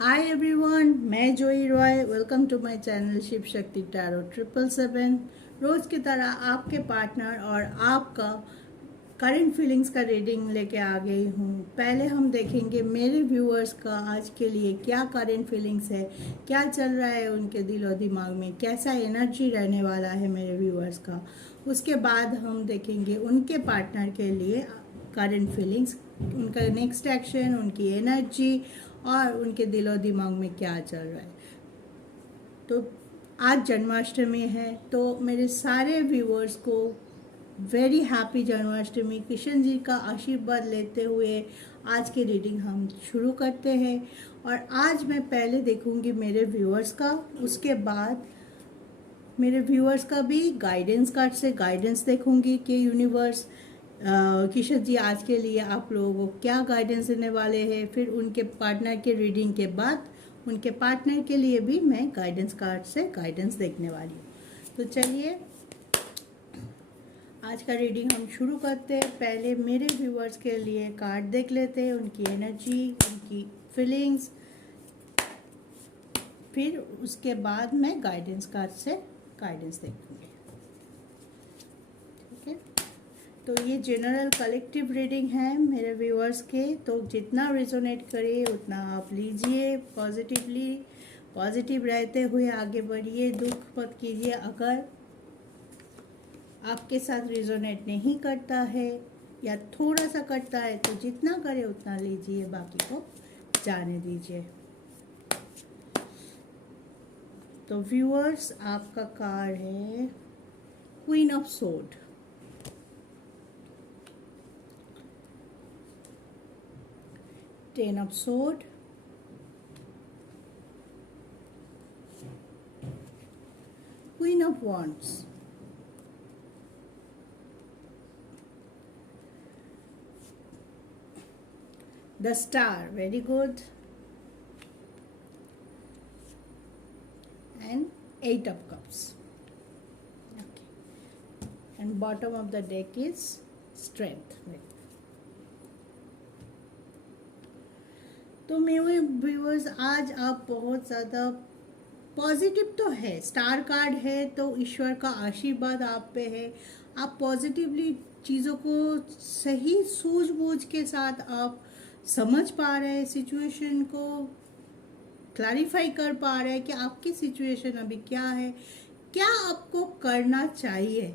हाय everyone, मैं Joy Roy. Welcome to my channel Shiv Shakti tarot 777। रोज़ की तरह आपके पार्टनर और आपका करंट फीलिंग्स का रीडिंग लेके आ गई हूँ। पहले हम देखेंगे मेरे व्यूअर्स का आज के लिए क्या करंट फीलिंग्स है, क्या चल रहा है उनके दिल और दिमाग में, कैसा एनर्जी रहने वाला है मेरे व्यूअर्स का। उसके बाद हम देखेंगे उनके पार्टनर के लिए करंट फीलिंग्स, उनका नेक्स्ट एक्शन, उनकी एनर्जी और उनके दिल और दिमाग में क्या चल रहा है। तो आज जन्माष्टमी है, तो मेरे सारे व्यूअर्स को वेरी हैप्पी जन्माष्टमी। कृष्ण जी का आशीर्वाद लेते हुए आज की रीडिंग हम शुरू करते हैं। और आज मैं पहले देखूंगी मेरे व्यूअर्स का, उसके बाद मेरे व्यूअर्स का भी गाइडेंस कार्ड से गाइडेंस देखूंगी कि यूनिवर्स किशन जी आज के लिए आप लोगों को क्या गाइडेंस देने वाले हैं। फिर उनके पार्टनर के रीडिंग के बाद उनके पार्टनर के लिए भी मैं गाइडेंस कार्ड से गाइडेंस देखने वाली हूँ। तो चलिए आज का रीडिंग हम शुरू करते हैं। पहले मेरे व्यूअर्स के लिए कार्ड देख लेते हैं, उनकी एनर्जी, उनकी फीलिंग्स, फिर उसके बाद मैं गाइडेंस कार्ड से गाइडेंस देखूँगी। ठीक है, तो ये जनरल कलेक्टिव रीडिंग है मेरे व्यूअर्स के, तो जितना रेजोनेट करे उतना आप लीजिए। पॉजिटिव रहते हुए आगे बढ़िए, दुख मत कीजिए। अगर आपके साथ रेजोनेट नहीं करता है या थोड़ा सा करता है तो जितना करे उतना लीजिए, बाकी को जाने दीजिए। तो व्यूअर्स, आपका कार्ड है queen of sword, ten of sword, queen of wands, the star, very good, and 8 of cups. Okay. And bottom of the deck is strength. तो मेरे व्यूअर्स, आज आप बहुत ज़्यादा पॉजिटिव तो है, स्टार कार्ड है तो ईश्वर का आशीर्वाद आप पे है। आप पॉजिटिवली चीज़ों को सही सूझबूझ के साथ आप समझ पा रहे हैं, सिचुएशन को क्लैरिफाई कर पा रहे हैं कि आपकी सिचुएशन अभी क्या है, क्या आपको करना चाहिए।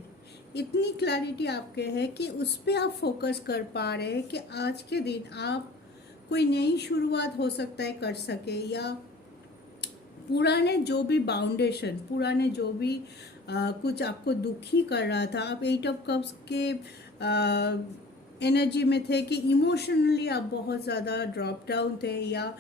इतनी क्लैरिटी आपके है कि उस पर आप फोकस कर पा रहे हैं कि आज के दिन आप कोई नई शुरुआत हो सकता है कर सके, या पुराने जो भी बाउंडेशन, पुराने जो भी कुछ आपको दुखी कर रहा था, आप 8 ऑफ कप्स के एनर्जी में थे कि इमोशनली आप बहुत ज़्यादा ड्रॉप डाउन थे, या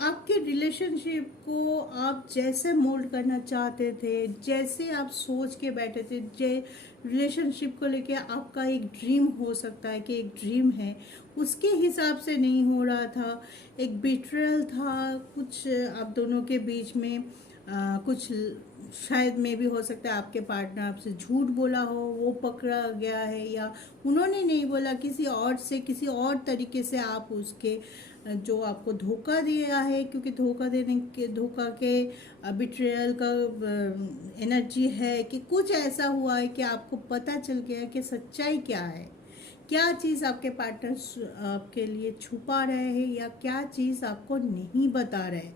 आपके रिलेशनशिप को आप जैसे मोल्ड करना चाहते थे, जैसे आप सोच के बैठे थे, रिलेशनशिप को लेके आपका एक ड्रीम हो सकता है कि एक ड्रीम है, उसके हिसाब से नहीं हो रहा था। एक बिट्रेयल था कुछ आप दोनों के बीच में, कुछ शायद में भी हो सकता है आपके पार्टनर आपसे झूठ बोला हो, वो पकड़ा गया है, या उन्होंने नहीं बोला, किसी और से किसी और तरीके से आप उसके जो आपको धोखा दिया है, क्योंकि धोखा के बिट्रेयल का एनर्जी है कि कुछ ऐसा हुआ है कि आपको पता चल गया कि सच्चाई क्या है, क्या चीज़ आपके पार्टनर आपके लिए छुपा रहे हैं, या क्या चीज़ आपको नहीं बता रहे,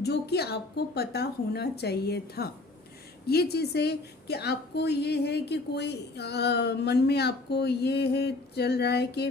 जो कि आपको पता होना चाहिए था। ये चीज़ है कि आपको ये है कि कोई मन में आपको ये है चल रहा है कि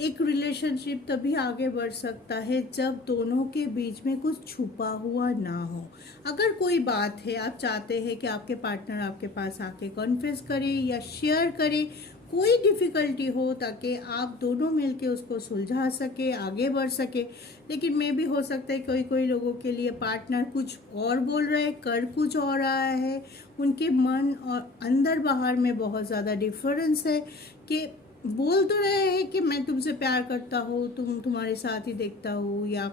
एक रिलेशनशिप तभी आगे बढ़ सकता है जब दोनों के बीच में कुछ छुपा हुआ ना हो। अगर कोई बात है, आप चाहते हैं कि आपके पार्टनर आपके पास आके कॉन्फेस करे या शेयर करे, कोई डिफ़िकल्टी हो, ताकि आप दोनों मिलके उसको सुलझा सके, आगे बढ़ सके। लेकिन मे भी हो सकता है कोई लोगों के लिए पार्टनर कुछ और बोल रहा है, कर कुछ और रहा है, उनके मन और अंदर बाहर में बहुत ज़्यादा डिफरेंस है कि बोल तो रहे हैं कि मैं तुमसे प्यार करता हूँ, तुम्हारे साथ ही देखता हूँ, या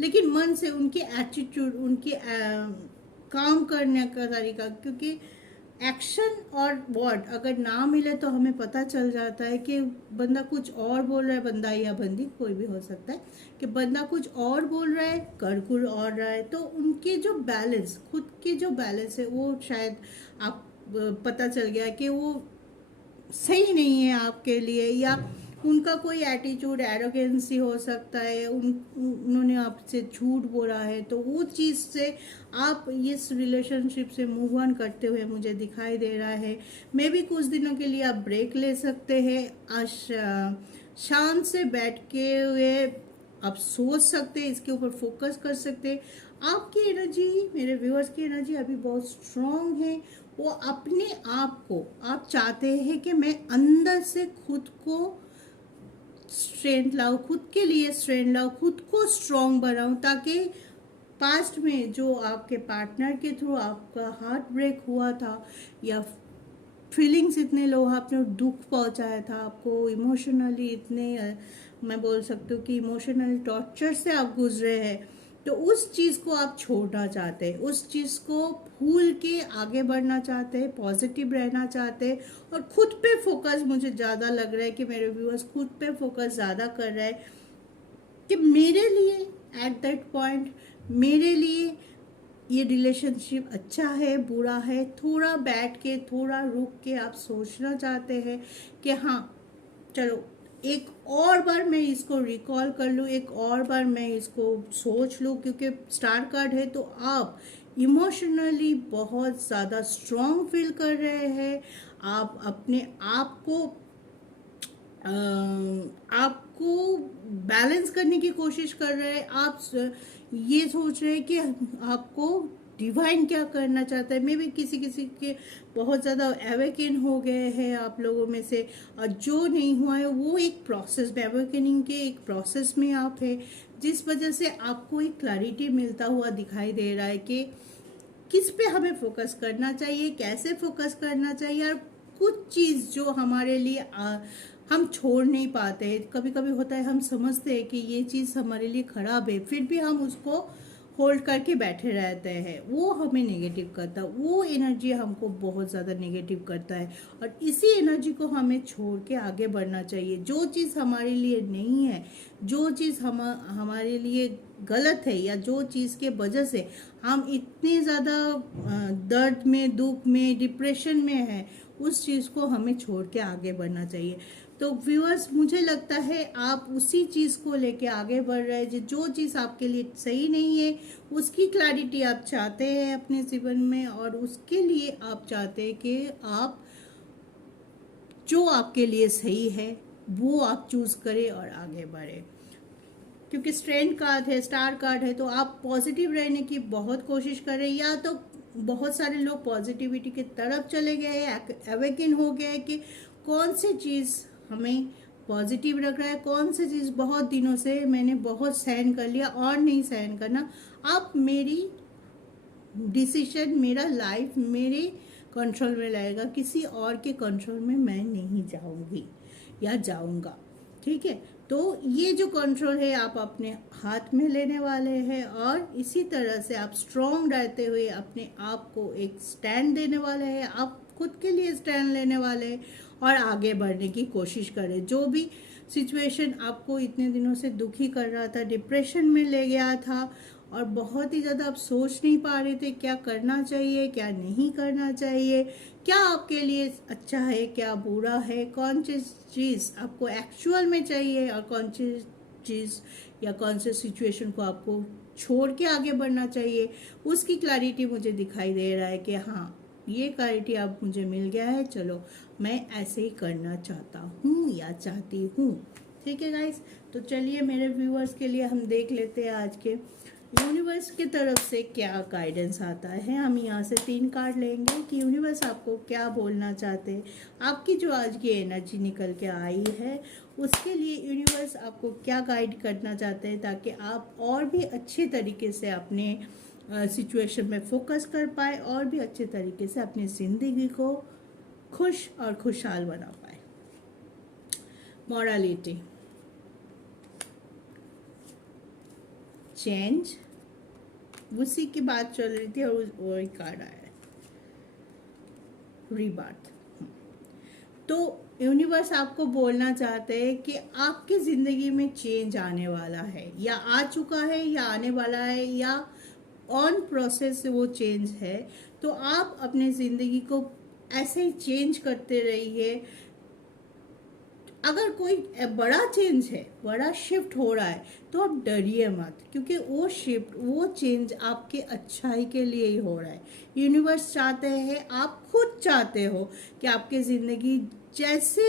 लेकिन मन से उनकी एटीट्यूड, उनकी काम करने का तरीका, क्योंकि एक्शन और वर्ड अगर ना मिले तो हमें पता चल जाता है कि बंदा कुछ और बोल रहा है, बंदा या बंदी कोई भी हो सकता है, कि बंदा कुछ और बोल रहा है कर कुछ और रहा है। तो उनके जो बैलेंस, खुद की जो बैलेंस है वो शायद आप पता चल गया कि वो सही नहीं है आपके लिए, या उनका कोई एटीट्यूड एरोगेंसी हो सकता है, उन्होंने आपसे झूठ बोला है, तो वो चीज़ से आप इस रिलेशनशिप से मूव ऑन करते हुए मुझे दिखाई दे रहा है। मे भी कुछ दिनों के लिए आप ब्रेक ले सकते हैं, आज शांत से बैठ के हुए आप सोच सकते हैं, इसके ऊपर फोकस कर सकते हैं। आपकी एनर्जी, मेरे व्यूअर्स की एनर्जी अभी बहुत स्ट्रांग है। वो अपने आप को, आप चाहते हैं कि मैं अंदर से खुद को स्ट्रेंथ लाऊं, खुद के लिए स्ट्रेंथ लाऊं, खुद को स्ट्रांग बनाऊं, ताकि पास्ट में जो आपके पार्टनर के थ्रू आपका हार्ट ब्रेक हुआ था, या फीलिंग्स इतने लो, आपने दुख पहुंचाया था आपको इमोशनली, इतने मैं बोल सकती हूँ कि इमोशनल टॉर्चर से आप गुजरे हैं, तो उस चीज़ को आप छोड़ना चाहते हैं, उस चीज़ को भूल के आगे बढ़ना चाहते हैं, पॉजिटिव रहना चाहते हैं, और खुद पे फोकस, मुझे ज़्यादा लग रहा है कि मेरे व्यूअर्स खुद पे फोकस ज़्यादा कर रहे हैं कि मेरे लिए एट दैट पॉइंट, मेरे लिए ये रिलेशनशिप अच्छा है बुरा है, थोड़ा बैठ के, थोड़ा रुक के आप सोचना चाहते हैं कि हाँ चलो एक और बार मैं इसको रिकॉल कर लूँ, एक और बार मैं इसको सोच लूँ, क्योंकि स्टार कार्ड है तो आप इमोशनली बहुत ज़्यादा स्ट्रॉन्ग फील कर रहे हैं। आप अपने आप को आपको बैलेंस करने की कोशिश कर रहे हैं। आप ये सोच रहे हैं कि आपको डिवाइन क्या करना चाहता है। मे भी किसी किसी के बहुत ज़्यादा अवेकन हो गए हैं आप लोगों में से, और जो नहीं हुआ है वो एक प्रोसेस में, अवेकनिंग के एक प्रोसेस में आप है, जिस वजह से आपको एक क्लैरिटी मिलता हुआ दिखाई दे रहा है कि किस पे हमें फोकस करना चाहिए, कैसे फोकस करना चाहिए। और कुछ चीज़ जो हमारे लिए हम छोड़ नहीं पाते हैं, कभी कभी होता है हम समझते हैं कि ये चीज़ हमारे लिए खराब है, फिर भी हम उसको होल्ड करके बैठे रहते हैं, वो हमें नेगेटिव करता है, वो एनर्जी हमको बहुत ज़्यादा नेगेटिव करता है। और इसी एनर्जी को हमें छोड़ के आगे बढ़ना चाहिए। जो चीज़ हमारे लिए नहीं है, जो चीज़ हमारे लिए गलत है, या जो चीज़ के वजह से हम इतने ज़्यादा दर्द में, दुख में, डिप्रेशन में हैं, उस चीज़ को हमें छोड़ के आगे बढ़ना चाहिए। तो व्यूअर्स, मुझे लगता है आप उसी चीज़ को लेके आगे बढ़ रहे हैं। जो चीज़ आपके लिए सही नहीं है उसकी क्लैरिटी आप चाहते हैं अपने जीवन में, और उसके लिए आप चाहते हैं कि आप जो आपके लिए सही है वो आप चूज़ करें और आगे बढ़े। क्योंकि स्ट्रेंथ कार्ड है, स्टार कार्ड है, तो आप पॉजिटिव रहने की बहुत कोशिश करें। या तो बहुत सारे लोग पॉजिटिविटी की तरफ चले गए, अवेकन हो गए कि कौन सी चीज़ हमें पॉजिटिव रख रहा है, कौन सी चीज़ बहुत दिनों से मैंने बहुत सहन कर लिया और नहीं सहन करना। अब मेरी डिसीजन, मेरा लाइफ मेरे कंट्रोल में रहेगा, किसी और के कंट्रोल में मैं नहीं जाऊंगी या जाऊंगा। ठीक है, तो ये जो कंट्रोल है आप अपने हाथ में लेने वाले हैं, और इसी तरह से आप स्ट्रॉन्ग रहते हुए अपने आप को एक स्टैंड देने वाले हैं, आप खुद के लिए स्टैंड लेने वाले हैं और आगे बढ़ने की कोशिश करें। जो भी सिचुएशन आपको इतने दिनों से दुखी कर रहा था, डिप्रेशन में ले गया था, और बहुत ही ज़्यादा आप सोच नहीं पा रहे थे क्या करना चाहिए, क्या नहीं करना चाहिए, क्या आपके लिए अच्छा है, क्या बुरा है, कौन सी चीज़ आपको एक्चुअल में चाहिए, और कौन सी चीज़ या कौन से सिचुएशन को आपको छोड़ के आगे बढ़ना चाहिए, उसकी क्लैरिटी मुझे दिखाई दे रहा है कि हाँ, ये क्लैरिटी अब मुझे मिल गया है, चलो मैं ऐसे ही करना चाहता हूँ या चाहती हूँ। ठीक है गाइस, तो चलिए मेरे व्यूअर्स के लिए हम देख लेते हैं आज के यूनिवर्स की तरफ से क्या गाइडेंस आता है। हम यहाँ से 3 कार्ड लेंगे कि यूनिवर्स आपको क्या बोलना चाहते हैं। आपकी जो आज की एनर्जी निकल के आई है उसके लिए यूनिवर्स आपको क्या गाइड करना चाहते हैं, ताकि आप और भी अच्छे तरीके से अपने सिचुएशन में फोकस कर पाए, और भी अच्छे तरीके से अपनी ज़िंदगी को खुश और खुशहाल बना पाए। मॉरलिटी, चेंज, उसी की बात चल रही थी और वही कार्ड आया है। रीबर्थ। तो यूनिवर्स आपको बोलना चाहते हैं कि आपकी ज़िंदगी में चेंज आने वाला है, या आ चुका है, या आने वाला है, या ऑन प्रोसेस वो चेंज है। तो आप अपने ज़िंदगी को ऐसे ही चेंज करते रहिए। अगर कोई बड़ा चेंज है, बड़ा शिफ्ट हो रहा है, तो आप डरिए मत, क्योंकि वो शिफ्ट, वो चेंज आपके अच्छाई के लिए ही हो रहा है। यूनिवर्स चाहते हैं, आप खुद चाहते हो कि आपकी ज़िंदगी जैसे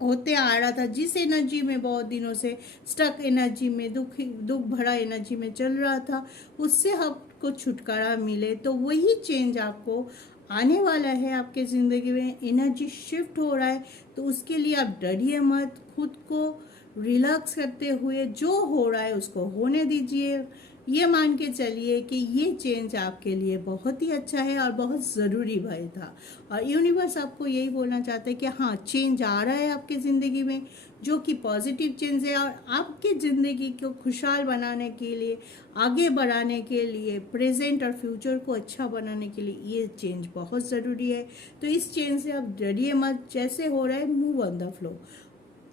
होते आ रहा था, जिस एनर्जी में बहुत दिनों से स्टक एनर्जी में, दुख भरा एनर्जी में चल रहा था, उससे आपको छुटकारा मिले। तो वही चेंज आपको आने वाला है। आपके ज़िंदगी में एनर्जी शिफ्ट हो रहा है, तो उसके लिए आप डरिए मत। खुद को रिलैक्स करते हुए जो हो रहा है उसको होने दीजिए। ये मान के चलिए कि ये चेंज आपके लिए बहुत ही अच्छा है और बहुत ज़रूरी भी था। और यूनिवर्स आपको यही बोलना चाहता है कि हाँ, चेंज आ रहा है आपकी ज़िंदगी में, जो कि पॉजिटिव चेंज है। और आपकी ज़िंदगी को खुशहाल बनाने के लिए, आगे बढ़ाने के लिए, प्रेजेंट और फ्यूचर को अच्छा बनाने के लिए ये चेंज बहुत ज़रूरी है। तो इस चेंज से आप डरिए मत, जैसे हो रहा है मूव ऑन द फ्लो,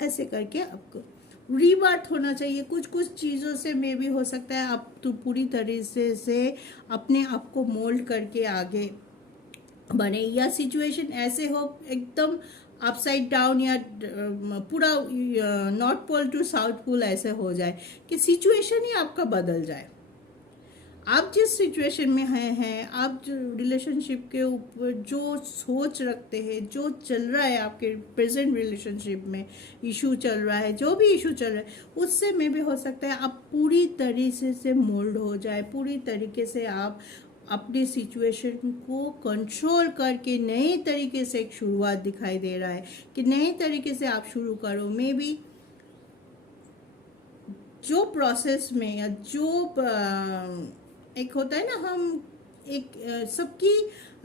ऐसे करके आपको रीबर्थ होना चाहिए। कुछ कुछ चीज़ों से मे भी हो सकता है आप तो पूरी तरीके से अपने आप को मोल्ड करके आगे बने, या सिचुएशन ऐसे हो एकदम अपसाइड डाउन, या पूरा north pole to south pole ऐसे हो जाए कि सिचुएशन ही आपका बदल जाए। आप जिस सिचुएशन में हैं, आप जो रिलेशनशिप के ऊपर जो सोच रखते हैं, जो चल रहा है आपके प्रेजेंट रिलेशनशिप में, इशू चल रहा है, जो भी इशू चल रहा है, उससे में भी हो सकता है आप पूरी तरीके से मोल्ड हो जाए, पूरी तरीके से आप अपनी सिचुएशन को कंट्रोल करके नए तरीके से एक शुरुआत दिखाई दे रहा है कि नए तरीके से आप शुरू करो। मे बी जो प्रोसेस में, या जो एक होता है ना, हम एक सबकी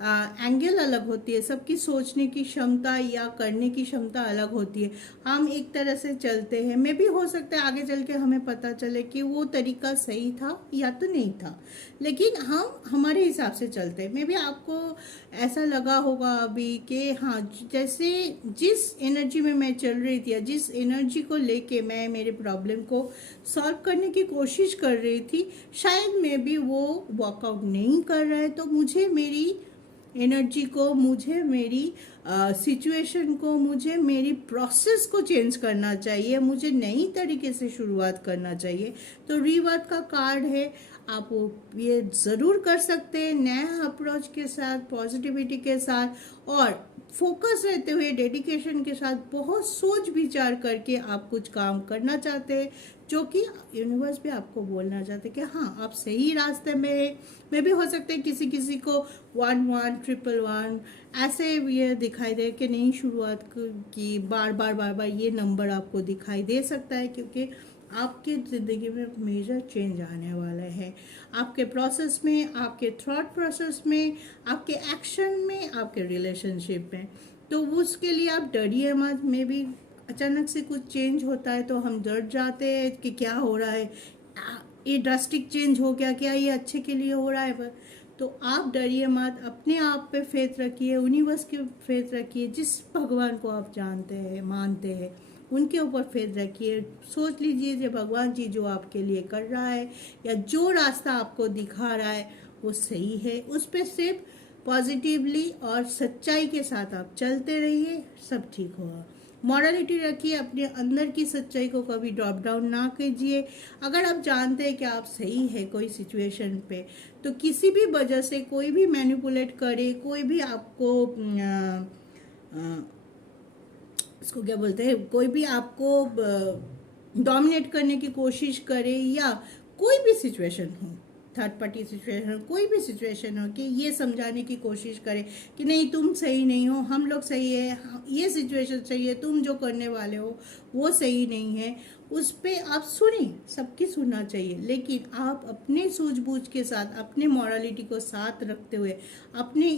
एंगल अलग होती है, सबकी सोचने की क्षमता या करने की क्षमता अलग होती है। हम एक तरह से चलते हैं, मे भी हो सकता है आगे चल के हमें पता चले कि वो तरीका सही था या तो नहीं था, लेकिन हम हमारे हिसाब से चलते हैं। मे भी आपको ऐसा लगा होगा अभी कि हाँ, जैसे जिस एनर्जी में मैं चल रही थी, या जिस एनर्जी को लेके मैं मेरे प्रॉब्लम को सॉल्व करने की कोशिश कर रही थी, शायद मे भी वो वर्कआउट नहीं कर रहा है। तो मुझे मेरी एनर्जी को, मुझे मेरी सिचुएशन को, मुझे मेरी प्रोसेस को चेंज करना चाहिए, मुझे नई तरीके से शुरुआत करना चाहिए। तो रीवर्क का कार्ड है, आप वो ये ज़रूर कर सकते हैं, नया अप्रोच के साथ, पॉजिटिविटी के साथ, और फोकस रहते हुए, डेडिकेशन के साथ, बहुत सोच विचार करके आप कुछ काम करना चाहते हैं, जो कि यूनिवर्स भी आपको बोलना चाहते हैं कि हाँ, आप सही रास्ते में भी हो सकते हैं। किसी किसी को 111111 ऐसे ये दिखाई दे कि नई शुरुआत की, बार बार ये नंबर आपको दिखाई दे सकता है, क्योंकि आपके ज़िंदगी में मेजर चेंज आने वाला है, आपके प्रोसेस में, आपके थॉट प्रोसेस में, आपके एक्शन में, आपके रिलेशनशिप में। तो उसके लिए आप डरिए मत। मे भी अचानक से कुछ चेंज होता है तो हम डर जाते हैं कि क्या हो रहा है, ये ड्रास्टिक चेंज हो गया, क्या ये अच्छे के लिए हो रहा है। पर तो आप डरिए मत, अपने आप पे फेथ रखिए, यूनिवर्स के फेथ रखिए, जिस भगवान को आप जानते हैं, मानते हैं, उनके ऊपर फेथ रखिए। सोच लीजिए कि भगवान जी जो आपके लिए कर रहा है, या जो रास्ता आपको दिखा रहा है, वो सही है। उस पर सिर्फ पॉजिटिवली और सच्चाई के साथ आप चलते रहिए, सब ठीक होगा। मॉरलिटी रखिए, अपने अंदर की सच्चाई को कभी ड्रॉप डाउन ना कीजिए। अगर आप जानते हैं कि आप सही है कोई सिचुएशन पे, तो किसी भी वजह से कोई भी मैनिपुलेट करे, कोई भी आपको इसको क्या बोलते हैं, कोई भी आपको डोमिनेट करने की कोशिश करे, या कोई भी सिचुएशन हो, थर्ड पार्टी सिचुएशन, कोई भी सिचुएशन हो, कि ये समझाने की कोशिश करे कि नहीं, तुम सही नहीं हो, हम लोग सही है, ये सिचुएशन सही है, तुम जो करने वाले हो वो सही नहीं है, उस पर आप सुनिए, सबकी सुनना चाहिए, लेकिन आप अपने सूझबूझ के साथ, अपने मॉरलिटी को साथ रखते हुए, अपने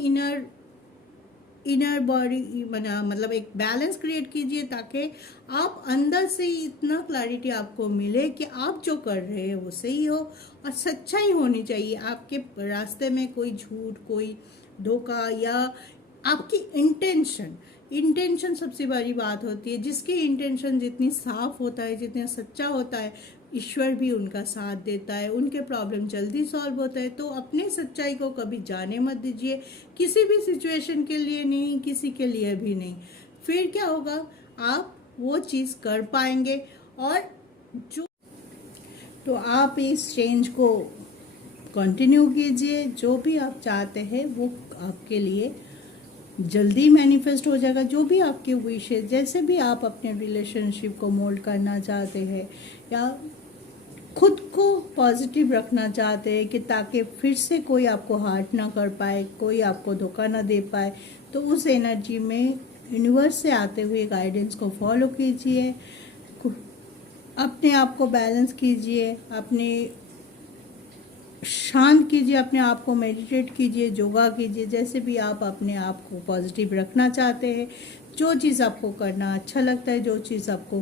इनर बॉडी मतलब एक बैलेंस क्रिएट कीजिए, ताकि आप अंदर से इतना क्लैरिटी आपको मिले कि आप जो कर रहे हैं वो सही हो, और सच्चाई होनी चाहिए। आपके रास्ते में कोई झूठ, कोई धोखा, या आपकी इंटेंशन, इंटेंशन सबसे बड़ी बात होती है। जिसकी इंटेंशन जितनी साफ होता है, जितना सच्चा होता है, ईश्वर भी उनका साथ देता है, उनके प्रॉब्लम जल्दी सॉल्व होता है। तो अपने सच्चाई को कभी जाने मत दीजिए, किसी भी सिचुएशन के लिए नहीं, किसी के लिए भी नहीं। फिर क्या होगा, आप वो चीज़ कर पाएंगे। और जो तो आप इस चेंज को कंटिन्यू कीजिए, जो भी आप चाहते हैं वो आपके लिए जल्दी मैनिफेस्ट हो जाएगा। जो भी आपके विश है, जैसे भी आप अपने रिलेशनशिप को मोल्ड करना चाहते हैं या खुद को पॉजिटिव रखना चाहते हैं कि ताकि फिर से कोई आपको हार्ट ना कर पाए, कोई आपको धोखा ना दे पाए, तो उस एनर्जी में यूनिवर्स से आते हुए गाइडेंस को फॉलो कीजिए, अपने आप को बैलेंस कीजिए, अपने शांत कीजिए, अपने आप को मेडिटेट कीजिए, योगा कीजिए, जैसे भी आप अपने आप को पॉजिटिव रखना चाहते हैं। जो चीज़ आपको करना अच्छा लगता है, जो चीज़ आपको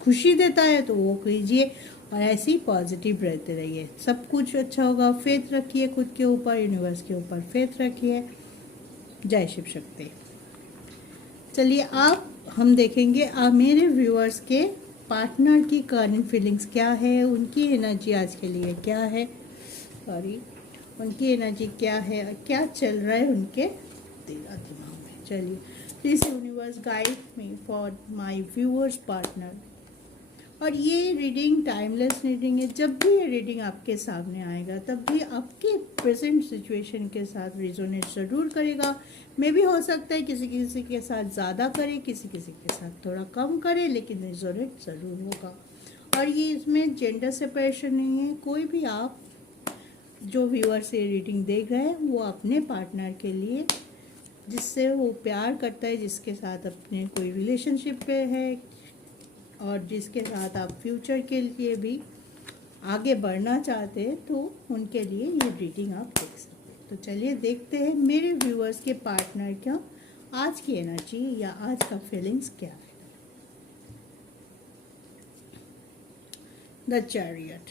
खुशी देता है, तो वो कीजिए और ऐसे ही पॉजिटिव रहते रहिए। सब कुछ अच्छा होगा। फेथ रखिए खुद के ऊपर, यूनिवर्स के ऊपर फेथ रखिए। जय शिव शक्ति। चलिए आप हम देखेंगे मेरे व्यूअर्स के पार्टनर की करंट फीलिंग्स क्या है, उनकी एनर्जी आज के लिए क्या है, उनकी एनर्जी क्या है, क्या चल रहा है उनके दिमाग में। चलिए, please universe guide me for my viewers partner. और ये रीडिंग टाइमलेस रीडिंग है। जब भी ये रीडिंग आपके सामने आएगा, तब भी आपके प्रेजेंट सिचुएशन के साथ रिजोनेट ज़रूर करेगा। मे भी हो सकता है किसी किसी के साथ ज़्यादा करे, किसी किसी के साथ थोड़ा कम करे, लेकिन रिजोनेट ज़रूर होगा। और ये इसमें जेंडर सेपरेशन नहीं है। कोई भी आप जो व्यूअर से रीडिंग देख रहे हैं, वो अपने पार्टनर के लिए, जिससे वो प्यार करता है, जिसके साथ अपने कोई रिलेशनशिप पे है और जिसके साथ आप फ्यूचर के लिए भी आगे बढ़ना चाहते हैं, तो उनके लिए ये रीडिंग आप देख सकते हैं। तो चलिए देखते हैं मेरे व्यूअर्स के पार्टनर का आज की एनर्जी या आज का फीलिंग्स क्या है। The chariot,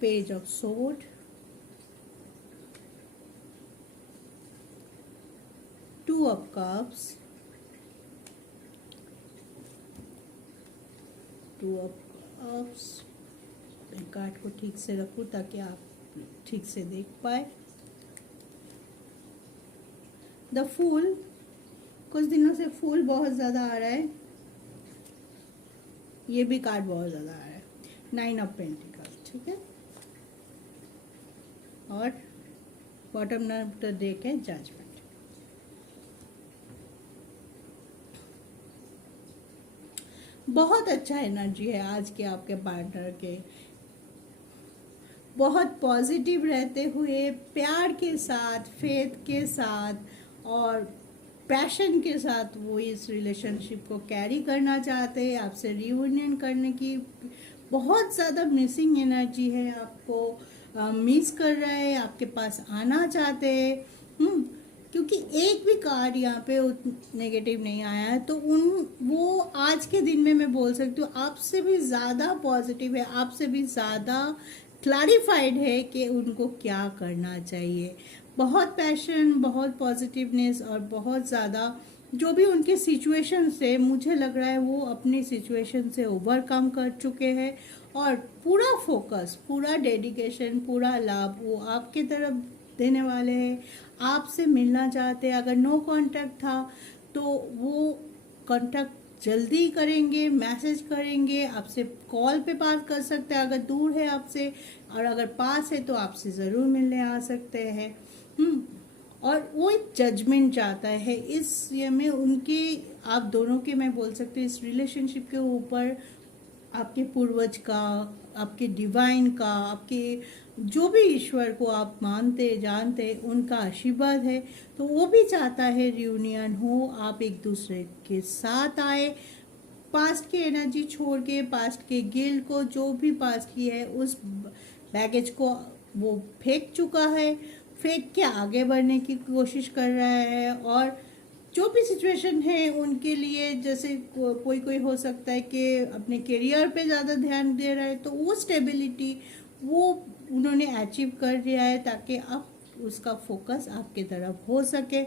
page of sword, two of cups, two of cups. Card को ठीक से रखूं ताकि आप ठीक से देख पाए। द फूल, कुछ दिनों से फूल बहुत ज़्यादा आ रहा है। ये भी कार्ड बहुत ज़्यादा आ रहा है। 9 ऑफ पेंटिकल्स, ठीक है। और बॉटम ऑफ द डेक है जजमेंट। बहुत अच्छा एनर्जी है आज के आपके पार्टनर के। बहुत पॉजिटिव रहते हुए, प्यार के साथ, फेथ के साथ और पैशन के साथ वो इस रिलेशनशिप को कैरी करना चाहते हैं। आपसे रियूनियन करने की बहुत ज़्यादा मिसिंग एनर्जी है। आपको मिस कर रहे हैं, आपके पास आना चाहते हैं। क्योंकि एक भी कार्ड यहाँ पे नेगेटिव नहीं आया है, तो वो आज के दिन में मैं बोल सकती हूँ आपसे भी ज़्यादा पॉजिटिव है, आपसे भी ज़्यादा क्लैरिफाइड है कि उनको क्या करना चाहिए। बहुत पैशन, बहुत पॉजिटिवनेस और बहुत ज़्यादा जो भी उनके सिचुएशन से, मुझे लग रहा है वो अपनी सिचुएशन से ओवरकम कर चुके हैं और पूरा फोकस, पूरा डेडिकेशन, पूरा लाभ वो आपके तरफ देने वाले हैं। आपसे मिलना चाहते हैं। अगर नो कांटेक्ट था तो वो कांटेक्ट जल्दी करेंगे, मैसेज करेंगे, आपसे कॉल पे बात कर सकते हैं अगर दूर है आपसे, और अगर पास है तो आपसे ज़रूर मिलने आ सकते हैं। और वो एक जजमेंट चाहता है इस ये में उनके, आप दोनों के, मैं बोल सकती हूँ इस रिलेशनशिप के ऊपर आपके पूर्वज का, आपके डिवाइन का, आपके जो भी ईश्वर को आप मानते जानते, उनका आशीर्वाद है। तो वो भी चाहता है रियूनियन हो, आप एक दूसरे के साथ आए, पास्ट की एनर्जी छोड़ के, पास्ट के गिल्ट को, जो भी पास्ट की है उस बैगेज को वो फेंक चुका है, फेंक के आगे बढ़ने की कोशिश कर रहा है। और जो भी सिचुएशन है उनके लिए, जैसे कोई कोई हो सकता है कि अपने करियर पे ज़्यादा ध्यान दे रहा है, तो वो स्टेबिलिटी, उन्होंने अचीव कर दिया है ताकि अब उसका फोकस आपके तरफ हो सके।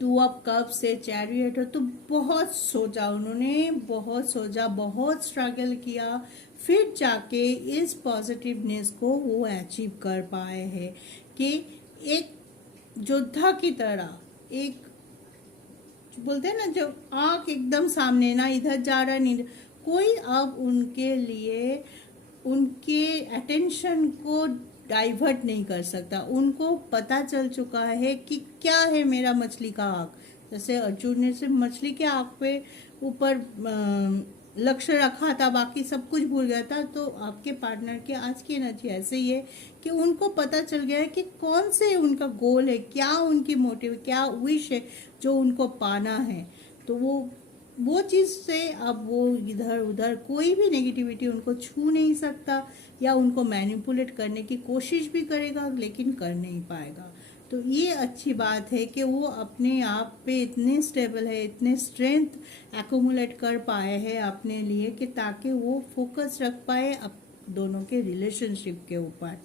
टू ऑफ कप से चैरियट हो, तो बहुत सोचा उन्होंने, बहुत सोचा, बहुत स्ट्रगल किया, फिर जाके इस पॉजिटिवनेस को वो अचीव कर पाए हैं कि एक योद्धा की तरह, एक बोलते हैं ना जो आंख एकदम सामने, ना इधर जा रहा नहीं, कोई अब उनके लिए उनके अटेंशन को डाइवर्ट नहीं कर सकता। उनको पता चल चुका है कि क्या है मेरा मछली का आँख। जैसे अर्जुन ने सिर्फ मछली के आँख पे ऊपर लक्ष्य रखा था, बाकी सब कुछ भूल गया था। तो आपके पार्टनर की आज की एनर्जी ऐसे ही है कि उनको पता चल गया है कि कौन से उनका गोल है, क्या उनकी मोटिव, क्या विश है जो उनको पाना है। तो वो चीज़ से अब वो इधर उधर कोई भी नेगेटिविटी उनको छू नहीं सकता, या उनको मैनिपुलेट करने की कोशिश भी करेगा लेकिन कर नहीं पाएगा। तो ये अच्छी बात है कि वो अपने आप पे इतने स्टेबल है, इतने स्ट्रेंथ एक्यूमुलेट कर पाए हैं अपने लिए कि ताकि वो फोकस रख पाए अब दोनों के रिलेशनशिप के ऊपर।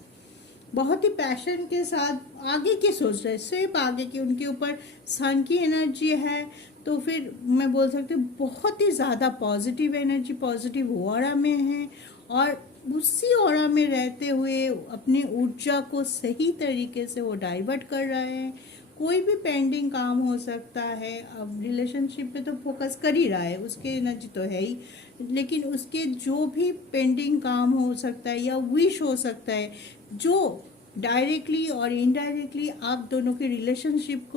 बहुत ही पैशन के साथ आगे की सोच रहे, सिर्फ आगे की। उनके ऊपर सन की एनर्जी है, तो फिर मैं बोल सकती हूँ बहुत ही ज़्यादा पॉजिटिव एनर्जी, पॉजिटिव ऑरा में है, और उसी ऑरा में रहते हुए अपनी ऊर्जा को सही तरीके से वो डाइवर्ट कर रहे हैं। कोई भी पेंडिंग काम हो सकता है, अब रिलेशनशिप पे तो फोकस कर ही रहा है, उसकी एनर्जी तो है ही, लेकिन उसके जो भी पेंडिंग काम हो सकता है या विश हो सकता है जो डायरेक्टली और इनडायरेक्टली आप दोनों के रिलेशनशिप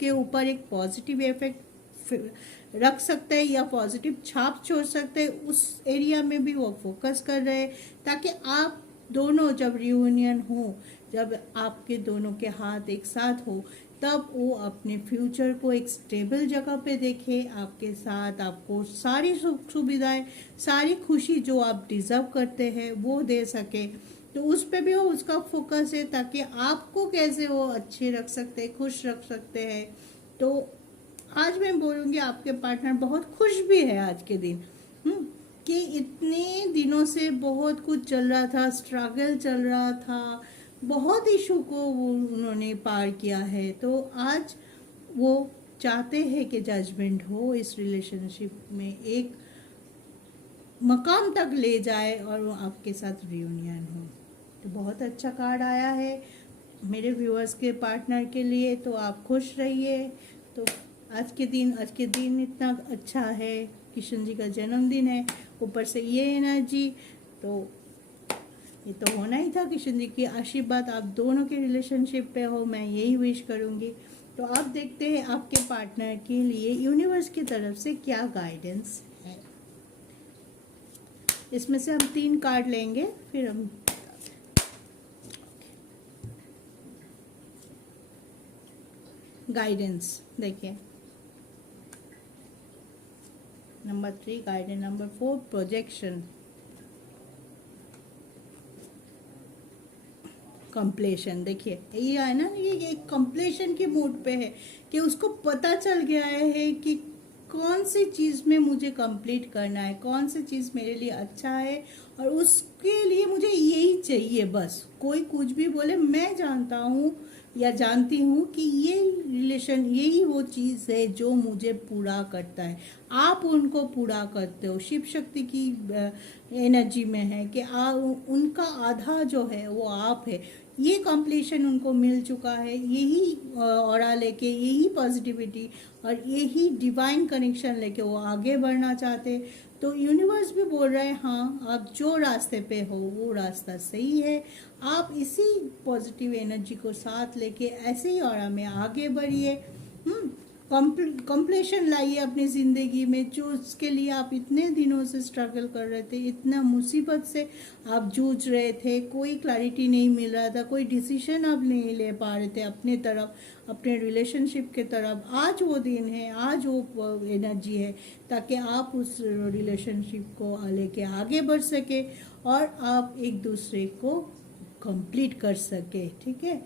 के ऊपर एक पॉजिटिव इफेक्ट रख सकते हैं या पॉजिटिव छाप छोड़ सकते हैं, उस एरिया में भी वो फोकस कर रहे हैं ताकि आप दोनों जब रियूनियन हो, जब आपके दोनों के हाथ एक साथ हो, तब वो अपने फ्यूचर को एक स्टेबल जगह पे देखे आपके साथ, आपको सारी सुख सुविधाएं, सारी खुशी जो आप डिज़र्व करते हैं वो दे सके। तो उस पे भी वो उसका फोकस है ताकि आपको कैसे वो अच्छे रख सकते हैं, खुश रख सकते हैं। तो आज मैं बोलूँगी आपके पार्टनर बहुत खुश भी है आज के दिन, कि इतने दिनों से बहुत कुछ चल रहा था, स्ट्रगल चल रहा था, बहुत इशू को उन्होंने पार किया है। तो आज वो चाहते हैं कि जजमेंट हो इस रिलेशनशिप में, एक मकाम तक ले जाए और वो आपके साथ रियूनियन हो। तो बहुत अच्छा कार्ड आया है मेरे व्यूअर्स के पार्टनर के लिए, तो आप खुश रहिए। तो आज के दिन इतना अच्छा है, किशन जी का जन्मदिन है, ऊपर से ये एनर्जी, तो ये तो होना ही था। किशन जी की आशीर्वाद आप दोनों के रिलेशनशिप पे हो, मैं यही विश करूँगी। तो आप देखते हैं आपके पार्टनर के लिए यूनिवर्स की तरफ से क्या गाइडेंस है। इसमें से हम 3 कार्ड लेंगे, फिर हम गाइडेंस देखिए। Number 3 guidance, number 4 projection, completion. देखिए ये है ना, ये एक कंप्लेशन के मूड पे है कि उसको पता चल गया है कि कौन सी चीज़ में मुझे कंप्लीट करना है, कौन सी चीज़ मेरे लिए अच्छा है, और उसके लिए मुझे यही चाहिए बस। कोई कुछ भी बोले, मैं जानता हूँ या जानती हूँ कि ये रिलेशन यही वो चीज़ है जो मुझे पूरा करता है। आप उनको पूरा करते हो, शिव शक्ति की एनर्जी में है कि उनका आधा जो है वो आप है। ये कंप्लीशन उनको मिल चुका है, यही ऑरा लेके, यही पॉजिटिविटी और यही डिवाइन कनेक्शन लेके वो आगे बढ़ना चाहते। तो यूनिवर्स भी बोल रहा है हाँ, आप जो रास्ते पे हो वो रास्ता सही है, आप इसी पॉजिटिव एनर्जी को साथ लेके ऐसे ही ऑरा में आगे बढ़िए। कंप्लीशन लाइए अपनी ज़िंदगी में, जो उसके लिए आप इतने दिनों से स्ट्रगल कर रहे थे, इतना मुसीबत से आप जूझ रहे थे, कोई क्लैरिटी नहीं मिल रहा था, कोई डिसीजन आप नहीं ले पा रहे थे अपने तरफ, अपने रिलेशनशिप के तरफ। आज वो दिन है, आज वो एनर्जी है ताकि आप उस रिलेशनशिप को लेके आगे बढ़ सके और आप एक दूसरे को कंप्लीट कर सके। ठीक है,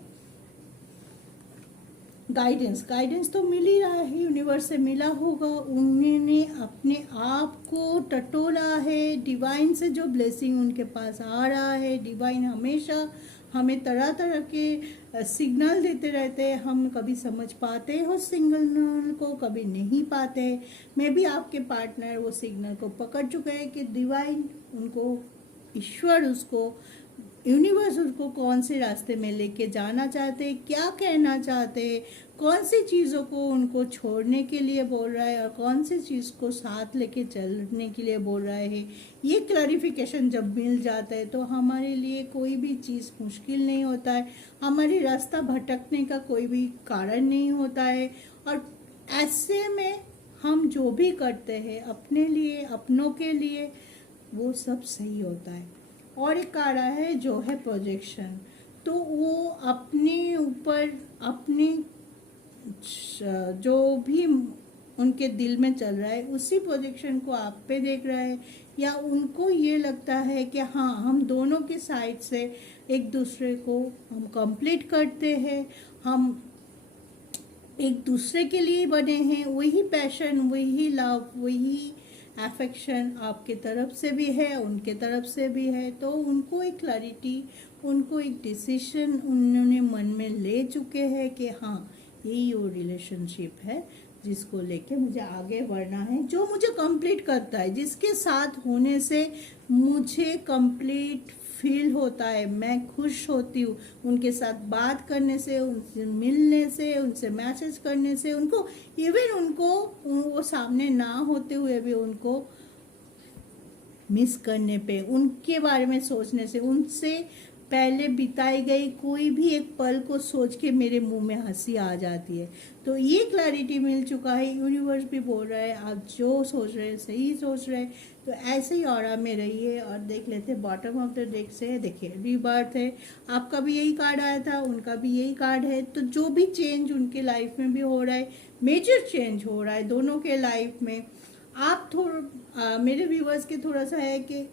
गाइडेंस गाइडेंस तो मिल ही रहा है, यूनिवर्स से मिला होगा, उन्होंने अपने आप को टटोला है, डिवाइन से जो ब्लेसिंग उनके पास आ रहा है। डिवाइन हमेशा हमें तरह तरह के सिग्नल देते रहते हैं, हम कभी समझ पाते हैं उस सिग्नल को, कभी नहीं पाते हैं। मे बी आपके पार्टनर वो सिग्नल को पकड़ चुके हैं कि डिवाइन उनको, ईश्वर उसको, यूनिवर्स उसको कौन से रास्ते में लेके जाना चाहते हैं, क्या कहना चाहते हैं, कौन सी चीज़ों को उनको छोड़ने के लिए बोल रहा है और कौन सी चीज़ को साथ लेके चलने के लिए बोल रहा है। ये क्लैरिफिकेशन जब मिल जाता है तो हमारे लिए कोई भी चीज़ मुश्किल नहीं होता है, हमारी रास्ता भटकने का कोई भी कारण नहीं होता है। और ऐसे में हम जो भी करते हैं अपने लिए, अपनों के लिए, वो सब सही होता है। और एक आ रहा है जो है प्रोजेक्शन, तो वो अपने ऊपर, अपनी जो भी उनके दिल में चल रहा है उसी प्रोजेक्शन को आप पे देख रहा है, या उनको ये लगता है कि हाँ हम दोनों के साइड से एक दूसरे को हम कंप्लीट करते हैं, हम एक दूसरे के लिए बने हैं। वही पैशन, वही लव, वही अफेक्शन आपके तरफ से भी है, उनके तरफ से भी है। तो उनको एक क्लैरिटी, उनको एक डिसीजन उन्होंने मन में ले चुके हैं कि हाँ यही वो रिलेशनशिप है जिसको लेके मुझे आगे बढ़ना है, जो मुझे कंप्लीट करता है, जिसके साथ होने से मुझे कंप्लीट फील होता है, मैं खुश होती हूँ उनके साथ बात करने से, उनसे मिलने से, उनसे मैसेज करने से, उनको इवन उनको वो सामने ना होते हुए भी उनको मिस करने पे, उनके बारे में सोचने से, उनसे पहले बिताई गई कोई भी एक पल को सोच के मेरे मुंह में हंसी आ जाती है। तो ये क्लैरिटी मिल चुका है, यूनिवर्स भी बोल रहा है आप जो सोच रहे हैं सही सोच रहे हैं। तो ऐसे ही ऑरा में रहिए। और देख लेते हैं बॉटम ऑफ द डेक से, देखिए रीबर्थ है, आपका भी यही कार्ड आया था, उनका भी यही कार्ड है। तो जो भी चेंज उनके लाइफ में भी हो रहा है, मेजर चेंज हो रहा है दोनों के लाइफ में। आप मेरे व्यूवर्स के थोड़ा सा है कि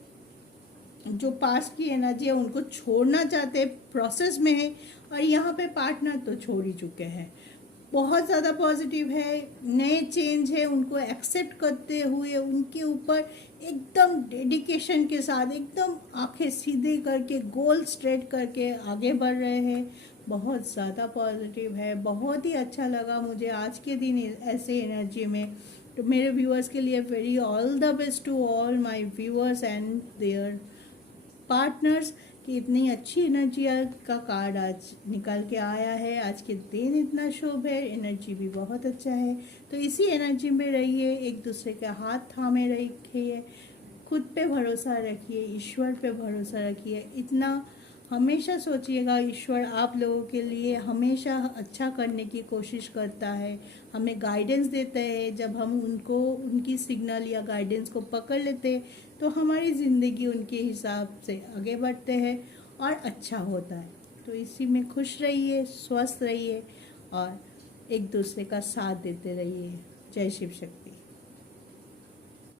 जो पास्ट की एनर्जी है उनको छोड़ना चाहते हैं, प्रोसेस में है, और यहाँ पे पार्टनर तो छोड़ ही चुके हैं। बहुत ज़्यादा पॉजिटिव है, नए चेंज है, उनको एक्सेप्ट करते हुए उनके ऊपर एकदम डेडिकेशन के साथ, एकदम आंखें सीधे करके, गोल स्ट्रेट करके आगे बढ़ रहे हैं। बहुत ज़्यादा पॉजिटिव है, बहुत ही अच्छा लगा मुझे आज के दिन ऐसे एनर्जी में। तो मेरे व्यूअर्स के लिए very all the best to all my viewers and their partners कि इतनी अच्छी एनर्जी का कार्ड आज निकल के आया है। आज के दिन इतना शुभ है, एनर्जी भी बहुत अच्छा है। तो इसी एनर्जी में रहिए, एक दूसरे के हाथ थामे रखिए, खुद पे भरोसा रखिए, ईश्वर पे भरोसा रखिए। इतना हमेशा सोचिएगा, ईश्वर आप लोगों के लिए हमेशा अच्छा करने की कोशिश करता है, हमें गाइडेंस देता है। जब हम उनको, उनकी सिग्नल या गाइडेंस को पकड़ लेते हैं तो हमारी ज़िंदगी उनके हिसाब से आगे बढ़ते हैं और अच्छा होता है। तो इसी में खुश रहिए, स्वस्थ रहिए और एक दूसरे का साथ देते रहिए। जय शिव शक्ति।